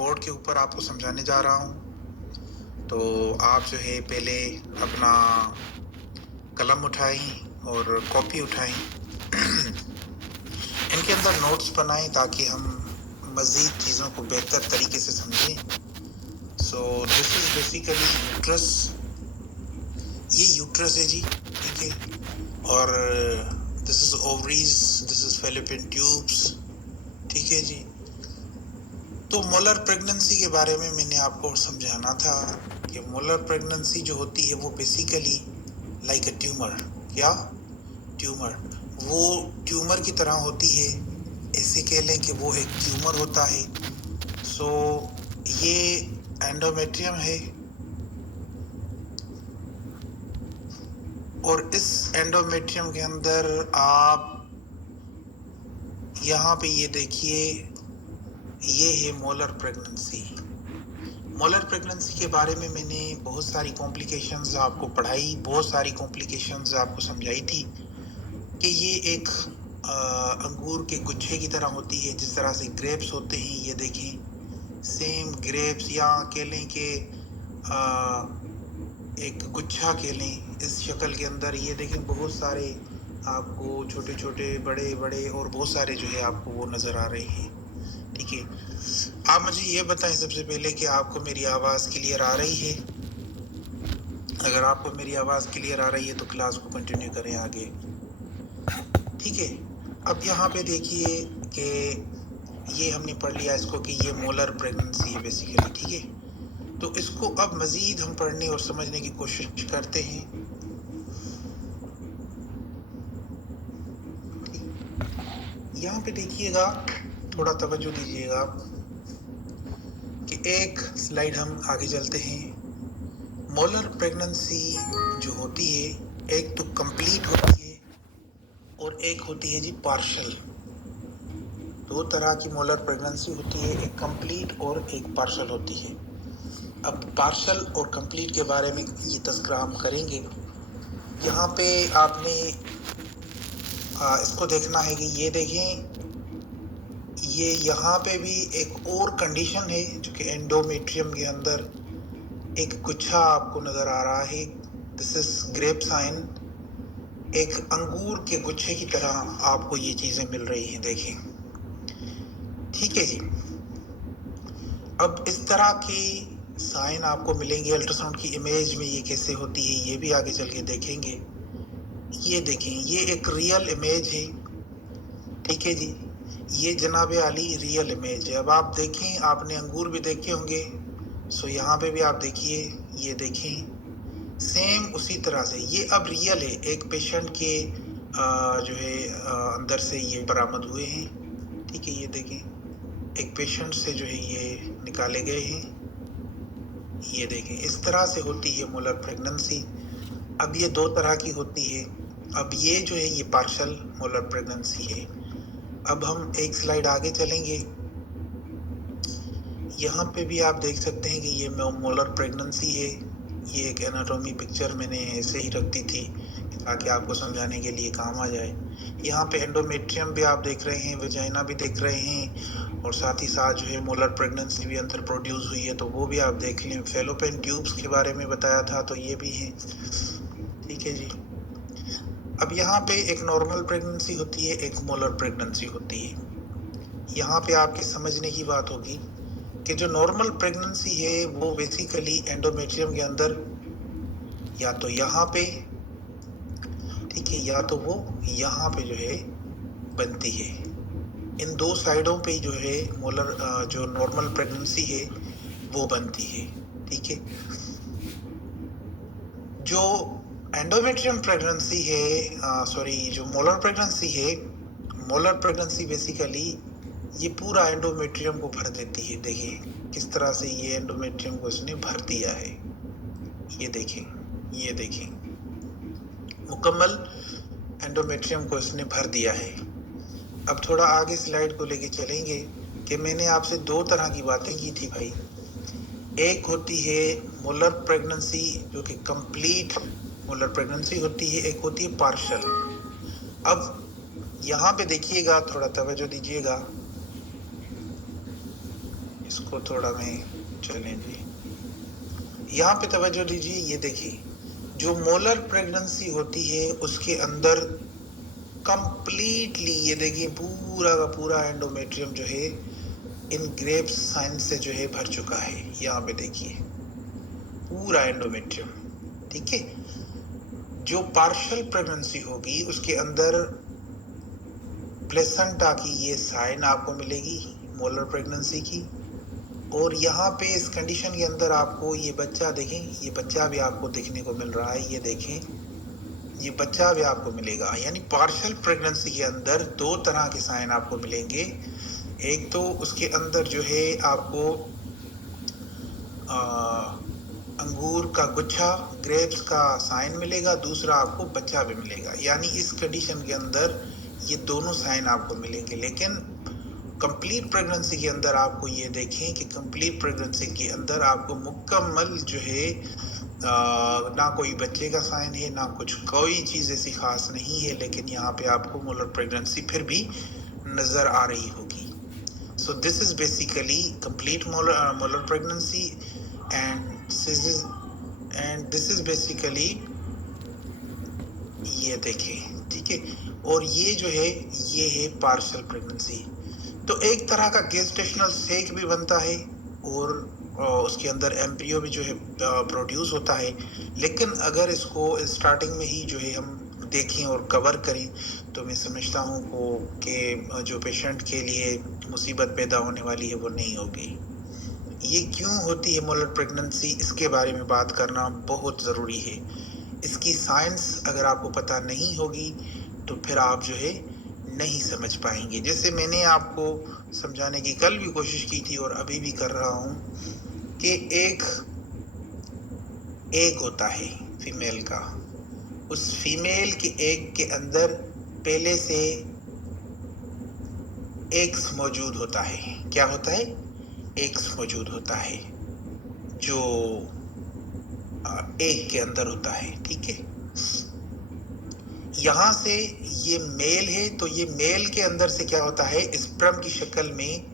Board के ऊपर आपको समझाने जा रहा हूँ। तो आप जो है पहले अपना कलम उठाएँ और कॉपी उठाएँ। इनके अंदर नोट्स बनाएँ ताकि हम मज़ीद चीज़ों को बेहतर तरीके से समझें। So this is basically uterus. ये यूट्रस है जी, ठीक है? और this is ovaries, this is fallopian tubes, ठीक है जी? तो मोलर प्रेगनेंसी के बारे में मैंने आपको समझाना था कि मोलर प्रेगनेंसी जो होती है वो बेसिकली लाइक अ ट्यूमर। क्या? ट्यूमर। वो ट्यूमर की तरह होती है, ऐसे कह लें कि वो एक ट्यूमर होता है। सो ये एंडोमेट्रियम है और इस एंडोमेट्रियम के अंदर आप यहाँ पे ये देखिए, ये है मोलर प्रेगनेंसी। मोलर प्रेगनेंसी के बारे में मैंने बहुत सारी कॉम्प्लिकेशंस आपको पढ़ाई, बहुत सारी कॉम्प्लिकेशंस आपको समझाई थी कि ये एक अंगूर के गुच्छे की तरह होती है, जिस तरह से ग्रेप्स होते हैं। ये देखें, सेम ग्रेप्स, या कह लें कि एक गुच्छा कह लें इस शक्ल के अंदर। ये देखें, बहुत सारे आपको छोटे छोटे, बड़े बड़े और बहुत सारे जो है आपको वो नज़र आ रहे हैं, ठीक है? आप मुझे ये बताएं सबसे पहले कि आपको मेरी आवाज़ क्लियर आ रही है? अगर आपको मेरी आवाज़ क्लियर आ रही है तो क्लास को कंटिन्यू करें आगे, ठीक है? अब यहाँ पे देखिए कि ये हमने पढ़ लिया इसको कि ये मोलर प्रेगनेंसी है बेसिकली, ठीक है? तो इसको अब मज़ीद हम पढ़ने और समझने की कोशिश करते हैं। यहाँ पे देखिएगा, थोड़ा तवज्जो दीजिएगा आप, कि एक स्लाइड हम आगे चलते हैं। मोलर प्रेगनेंसी जो होती है, एक तो कंप्लीट होती है और एक होती है जी पार्शल। दो तरह की मोलर प्रेगनेंसी होती है, एक कंप्लीट और एक पार्शल होती है। अब पार्शल और कंप्लीट के बारे में ये तज़किरा हम करेंगे। यहाँ पे आपने इसको देखना है कि ये देखें, ये यहाँ पे भी एक और कंडीशन है जो कि एंडोमेट्रियम के अंदर एक गुच्छा आपको नज़र आ रहा है। This is grape sign. एक अंगूर के गुच्छे की तरह आपको ये चीज़ें मिल रही हैं, देखें, ठीक है जी? अब इस तरह की साइन आपको मिलेंगे अल्ट्रासाउंड की इमेज में। ये कैसे होती है ये भी आगे चल के देखेंगे। ये देखें, ये एक रियल इमेज है, ठीक है जी? ये जनाब आली रियल इमेज है। अब आप देखें, आपने अंगूर भी देखे होंगे, सो यहाँ पे भी आप देखिए, ये देखें, सेम उसी तरह से ये अब रियल है। एक पेशेंट के जो है अंदर से ये बरामद हुए हैं, ठीक है? ये देखें, एक पेशेंट से जो है ये निकाले गए हैं। ये देखें, इस तरह से होती है मोलर प्रेगनेंसी। अब ये दो तरह की होती है। अब ये जो है ये पार्शल मोलर प्रेगनेंसी है। अब हम एक स्लाइड आगे चलेंगे। यहाँ पे भी आप देख सकते हैं कि ये मोलर प्रेगनेंसी है। ये एक एनाटॉमी पिक्चर मैंने ऐसे ही रख दी थी ताकि आपको समझाने के लिए काम आ जाए। यहाँ पे एंडोमेट्रियम भी आप देख रहे हैं, वेजाइना भी देख रहे हैं, और साथ ही साथ जो है मोलर प्रेगनेंसी भी अंदर प्रोड्यूस हुई है, तो वो भी आप देख लें। फैलोपियन ट्यूब्स के बारे में बताया था, तो ये भी है, ठीक है जी? अब यहाँ पे एक नॉर्मल प्रेगनेंसी होती है, एक मोलर प्रेगनेंसी होती है। यहाँ पे आपके समझने की बात होगी कि जो नॉर्मल प्रेगनेंसी है वो बेसिकली एंडोमेट्रियम के अंदर या तो यहाँ पे, ठीक है, या तो वो यहाँ पे जो है बनती है। इन दो साइडों पे जो है मोलर जो नॉर्मल प्रेगनेंसी है वो बनती है, ठीक है? जो एंडोमेट्रियम प्रेगनेंसी है, सॉरी, जो मोलर प्रेगनेंसी है, मोलर प्रेगनेंसी बेसिकली ये पूरा एंडोमेट्रियम को भर देती है। देखिए किस तरह से ये एंडोमेट्रियम को इसने भर दिया है। ये देखें, ये देखें, मुकम्मल एंडोमेट्रियम को इसने भर दिया है। अब थोड़ा आगे स्लाइड को लेके चलेंगे कि मैंने आपसे दो तरह की बातें की थी भाई। एक होती है मोलर प्रेगनेंसी जो कि कंप्लीट मोलर प्रेगनेंसी होती है, एक होती है पार्शल। अब यहाँ पे देखिएगा, थोड़ा तवज्जो दीजिएगा। इसको थोड़ा मैं चलें जी, यहाँ पे तवज्जो दीजिए। ये देखिए, जो मोलर प्रेगनेंसी होती है उसके अंदर कंप्लीटली ये देखिए पूरा का पूरा एंडोमेट्रियम जो है इन ग्रेव्स साइन से जो है भर चुका है। यहाँ पे देखिए पूरा एंडोमेट्रियम, ठीक है। जो पार्शियल प्रेगनेंसी होगी उसके अंदर प्लेसेंटा की ये साइन आपको मिलेगी मोलर प्रेगनेंसी की, और यहाँ पे इस कंडीशन के अंदर आपको ये बच्चा देखें, ये बच्चा भी आपको देखने को मिल रहा है। ये देखें, ये बच्चा भी आपको मिलेगा। यानी पार्शियल प्रेगनेंसी के अंदर दो तरह के साइन आपको मिलेंगे। एक तो उसके अंदर जो है आपको अंगूर का गुच्छा, ग्रेप्स का साइन मिलेगा, दूसरा आपको बच्चा भी मिलेगा। यानी इस कंडीशन के अंदर ये दोनों साइन आपको मिलेंगे। लेकिन कंप्लीट प्रेगनेंसी के अंदर आपको ये देखें कि कंप्लीट प्रेगनेंसी के अंदर आपको मुकम्मल जो है ना कोई बच्चे का साइन है, ना कुछ कोई चीज़ ऐसी खास नहीं है, लेकिन यहाँ पे आपको मोलर प्रेगनेंसी फिर भी नज़र आ रही होगी। So this is basically complete molar pregnancy and this is basically, ये देखें, ठीक है। और ये जो है ये है पार्शियल प्रेगनेंसी। तो एक तरह का गेस्टेशनल सेक भी बनता है और उसके अंदर एम्ब्रियो भी जो है प्रोड्यूस होता है। लेकिन अगर इसको स्टार्टिंग में ही जो है हम देखें और कवर करें तो मैं समझता हूँ कि जो पेशेंट के लिए मुसीबत पैदा होने वाली है वो नहीं होगी। ये क्यों होती है मोलर प्रेगनेंसी, इसके बारे में बात करना बहुत ज़रूरी है। इसकी साइंस अगर आपको पता नहीं होगी तो फिर आप जो है नहीं समझ पाएंगे। जैसे मैंने आपको समझाने की कल भी कोशिश की थी और अभी भी कर रहा हूँ कि एक एग होता है फीमेल का, उस फीमेल के एग के अंदर पहले से एग्स मौजूद होता है। क्या होता है? एग्स मौजूद होता है जो एग के अंदर होता है, ठीक है। यहाँ से ये मेल है तो ये मेल के अंदर से क्या होता है, स्पर्म की शक्ल में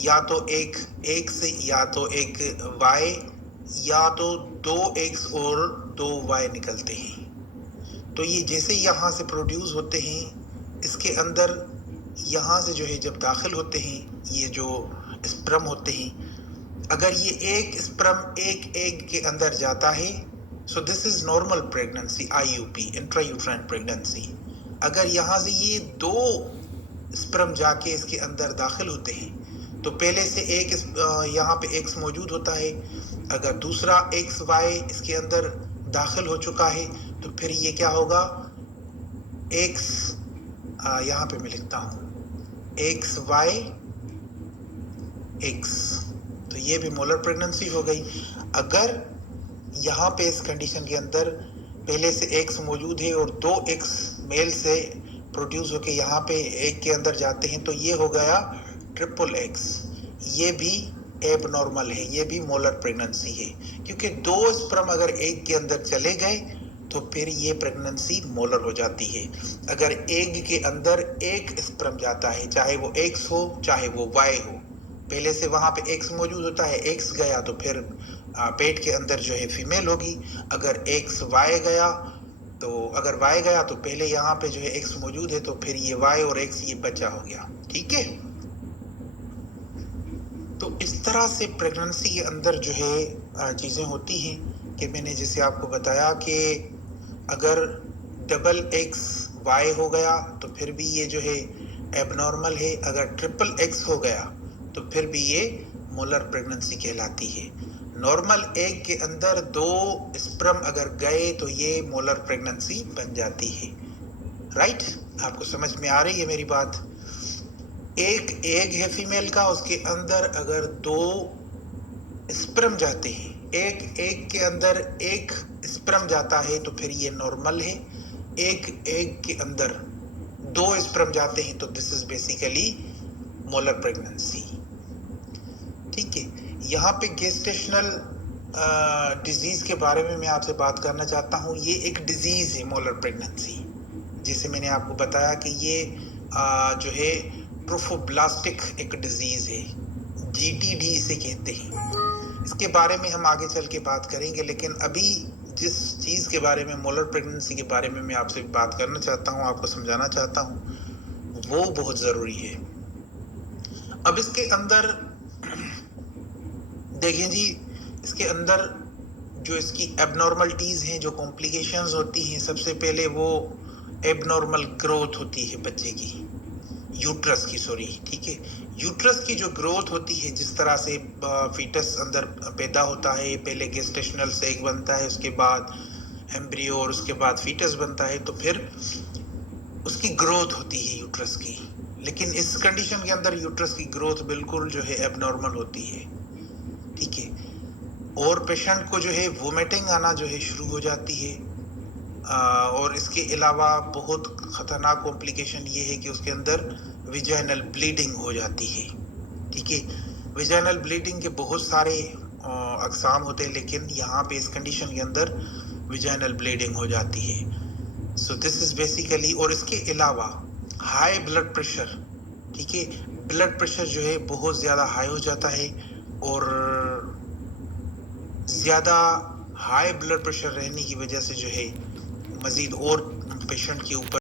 या तो एक एक्स या तो एक वाई या तो दो एक्स और दो वाई निकलते हैं। तो ये जैसे यहाँ से प्रोड्यूस होते हैं, इसके अंदर यहाँ से जो है जब दाखिल होते हैं ये जो स्पर्म होते हैं, अगर ये एक स्पर्म एक एग के अंदर जाता है, so this is normal pregnancy, IUP, intrauterine pregnancy. अगर यहाँ से ये दो स्पर्म जाके इसके अंदर दाखिल होते हैं तो पहले से एक यहाँ पे एक्स मौजूद होता है, अगर दूसरा XY इसके अंदर दाखिल हो चुका है तो फिर ये क्या होगा, एक्स यहाँ पे मैं लिखता हूँ XY X, तो ये भी मोलर प्रेगनेंसी हो गई। अगर यहाँ पे इस कंडीशन के अंदर पहले से एक्स मौजूद है और दो एक्स मेल से प्रोड्यूस होके यहाँ पे एग के अंदर जाते हैं तो ये हो गया ट्रिपल एक्स। ये भी एब नॉर्मल है, ये भी मोलर प्रेगनेंसी है, क्योंकि दो स्पर्म अगर एग के अंदर चले गए तो फिर ये प्रेगनेंसी मोलर हो जाती है। अगर एग के अंदर एक स्पर्म जाता है, चाहे वो एक्स हो चाहे वो वाई हो, पहले से वहाँ पे एक्स मौजूद होता है, एक्स गया तो फिर पेट के अंदर जो है फीमेल होगी। अगर एक्स वाई गया तो अगर वाई गया तो पहले यहाँ पे जो है एक्स मौजूद है तो फिर ये वाई और एक्स ये बच्चा हो गया, ठीक है। तो इस तरह से प्रेगनेंसी के अंदर जो है चीज़ें होती हैं कि मैंने जैसे आपको बताया कि अगर डबल एक्स वाई हो गया तो फिर भी ये जो है एबनॉर्मल है, अगर ट्रिपल एक्स हो गया तो फिर भी ये मोलर प्रेगनेंसी कहलाती है। नॉर्मल एग के अंदर दो स्पर्म अगर गए तो ये मोलर प्रेगनेंसी बन जाती है। राइट, आपको समझ में आ रही है मेरी बात? एक एग है फीमेल का, उसके अंदर अगर दो स्पर्म जाते हैं, एक एग के अंदर एक स्पर्म जाता है तो फिर ये नॉर्मल है। एक एग के अंदर दो स्पर्म जाते हैं तो this is basically molar pregnancy, ठीक है। यहाँ पे गेस्टेशनल डिजीज के बारे में मैं आपसे बात करना चाहता हूँ। ये एक डिजीज है मोलर प्रेगनेंसी, जैसे मैंने आपको बताया कि ये जो है ट्रोफोब्लास्टिक एक डिजीज है। GTD इसे कहते हैं। इसके बारे में हम आगे चल के बात करेंगे, लेकिन अभी जिस चीज़ के बारे में, मोलर प्रेगनेंसी के बारे में मैं आपसे बात करना चाहता हूँ, आपको समझाना चाहता हूँ, वो बहुत ज़रूरी है। अब इसके अंदर देखें जी, इसके अंदर जो इसकी एबनॉर्मलिटीज़ हैं, जो कॉम्प्लिकेशंस होती हैं, सबसे पहले वो एबनॉर्मल ग्रोथ होती है बच्चे की, यूट्रस की, सॉरी, ठीक है। यूट्रस की जो ग्रोथ होती है, जिस तरह से फीटस अंदर पैदा होता है, पहले गेस्टेशनल सेक बनता है, उसके बाद एम्ब्रियो और उसके बाद फीटस बनता है, तो फिर उसकी ग्रोथ होती है यूट्रस की। लेकिन इस कंडीशन के अंदर यूट्रस की ग्रोथ बिल्कुल जो है एबनॉर्मल होती है, ठीक है। और पेशेंट को जो है वोमिटिंग आना जो है शुरू हो जाती है। और इसके अलावा बहुत ख़तरनाक कॉम्प्लिकेशन ये है कि उसके अंदर विजाइनल ब्लीडिंग हो जाती है, ठीक है। विजाइनल ब्लीडिंग के बहुत सारे अक़साम होते हैं, लेकिन यहाँ पे इस कंडीशन के अंदर विजाइनल ब्लीडिंग हो जाती है। So this is basically. और इसके अलावा हाई ब्लड प्रेशर, ठीक है, ब्लड प्रेशर जो है बहुत ज़्यादा हाई हो जाता है, और ज़्यादा हाई ब्लड प्रेशर रहने की वजह से जो है मज़ीद और पेशेंट के ऊपर